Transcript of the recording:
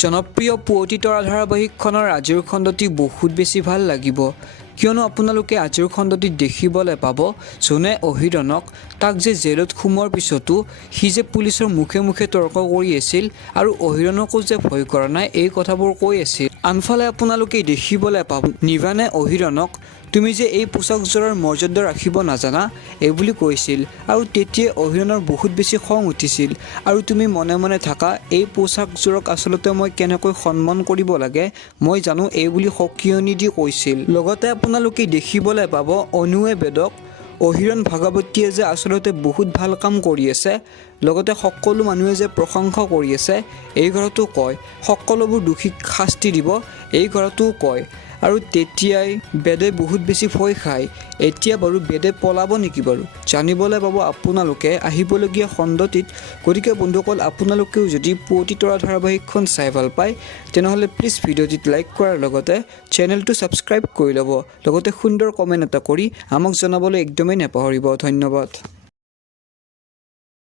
জনপ্ৰিয় পুৱতি তৰা ধাৰাবাহিকখনৰ আজিৰ খণ্ডটি বহুত বেছি ভাল লাগিব কিয়নো আপোনালোকে আজিৰ খণ্ডটি দেখিবলৈ পাব যোনে অহিৰণক তাক যে জেলত সোমোৱাৰ পিছতো সি যে পুলিচৰ মুখে মুখে তৰ্ক কৰি আছিল আৰু অহিৰণকো যে ভয় কৰা নাই এই কথাবোৰ কৈ আছিল। আনফালে আপোনালোকে দেখিবলৈ পাব নিভানে অহিৰণক তুমি যে এই পোচাকযোৰৰ মৰ্যাদা ৰাখিব নাজানা এই বুলি কৈছিল আৰু তেতিয়া অহিৰণৰ বহুত বেছি খং উঠিছিল আৰু তুমি মনে মনে থাকা এই পোচাকযোৰক আচলতে মই কেনেকৈ সন্মান কৰিব লাগে মই জানো এই বুলি সকিয়নি দি কৈছিল। লগতে আপোনালোকে দেখিবলৈ পাব অনুৱে বেদক অহিৰণ ভাগৱতীয়ে যে আচলতে বহুত ভাল কাম কৰি আছে লগতে সকলো মানুহে যে প্ৰশংসা কৰি আছে এই ঘৰতো কয় সকলোবোৰ দোষীক শাস্তি দিব এই ঘৰতো কয় আৰু তেতিয়াই বেদে বহুত বেছি ভয় খায়। এতিয়া বাৰু বেদে পলাব নেকি বাৰু জানিবলৈ পাব আপোনালোকে আহিবলগীয়া খণ্ডটিত। গতিকে বন্ধুসকল আপোনালোকেও যদি পুৱতি তৰা ধাৰাবাহিকখন চাই ভাল পায় তেনেহ'লে প্লিজ ভিডিঅ'টিত লাইক কৰাৰ লগতে চেনেলটো ছাবস্ক্ৰাইব কৰি ল'ব লগতে সুন্দৰ কমেণ্ট এটা কৰি আমাক জনাবলৈ একদমেই নাপাহৰিব। ধন্যবাদ।